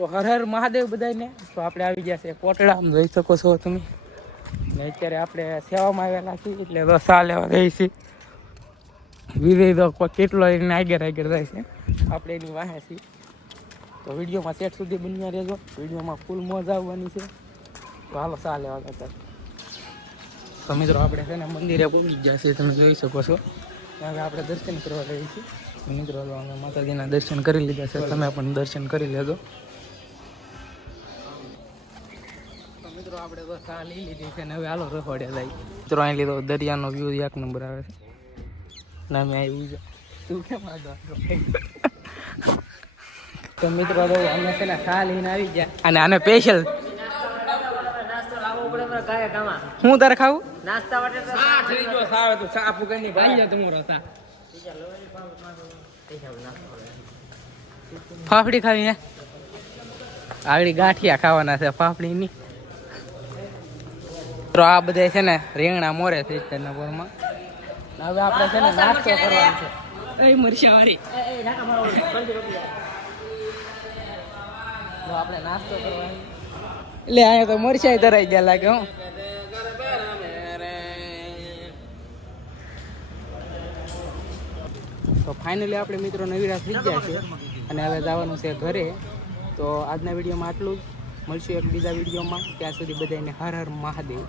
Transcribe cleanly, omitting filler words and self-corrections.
તો હર હર મહાદેવ બધાને. તો આપણે આવી ગયા છે કોટડા, જોઈ શકો છો તમે. ને અત્યારે આપણે સેવામાં આવેલા છીએ એટલે રસા લેવા રહી છીએ. વિવેક કેટલો એને આગળ જાય છે, આપણે એની વાહે છીએ. તો વિડીયોમાં સેટ સુધી બન્યા રહેજો, વિડીયોમાં ફૂલ મોજ આવવાની છે. તો હાલો સા લેવા જતા. તો મિત્રો આપણે છે ને મંદિરે પહોંચી ગયા છીએ, તમે જોઈ શકો છો. હવે આપણે દર્શન કરવા રહીએ છીએ. મિત્રો અમે માતાજીના દર્શન કરી લીધા છે, તમે પણ દર્શન કરી લેજો. તો મિત્રો આપણે બસ આ લઈ લીધી છે ને હવે હાલો રખોડ્યા જાય. મિત્રો અહીં લીધો દરિયાનો વ્યૂ એક નંબર આવે છે. ના મેં આવી જાય તું કેમ આગળ. તો મિત્રો અમે છે ને ખા લઈને આવી ગયા અને આને સ્પેશિયલ હું તારે ખાવું નાસ્તા માટે સાપુ કઈ ભાઈ તમારો ફાફડી ખાવી હે આગળ ગાંઠિયા ખાવાના છે ફાફડી ની. તો આ બધા છે ને રીંગણા મોરે છે તેના પોરમાં. હવે આપણે છે ને નાસ્તો કરવાનો છે. એ મરચા વાળી તો આપણે નાસ્તો કરવાનો એટલે અહીંયા તો મરચાઈ તરાઈ ગયા લાગે. હું તો ફાઇનલી આપણે મિત્રો નવીરા થઈ ગયા છે અને હવે જવાનું છે ઘરે. તો આજના વિડીયોમાં આટલું જ. મળશું એક બીજા વિડીયોમાં. ત્યાં સુધી બધાને હર હર મહાદેવ.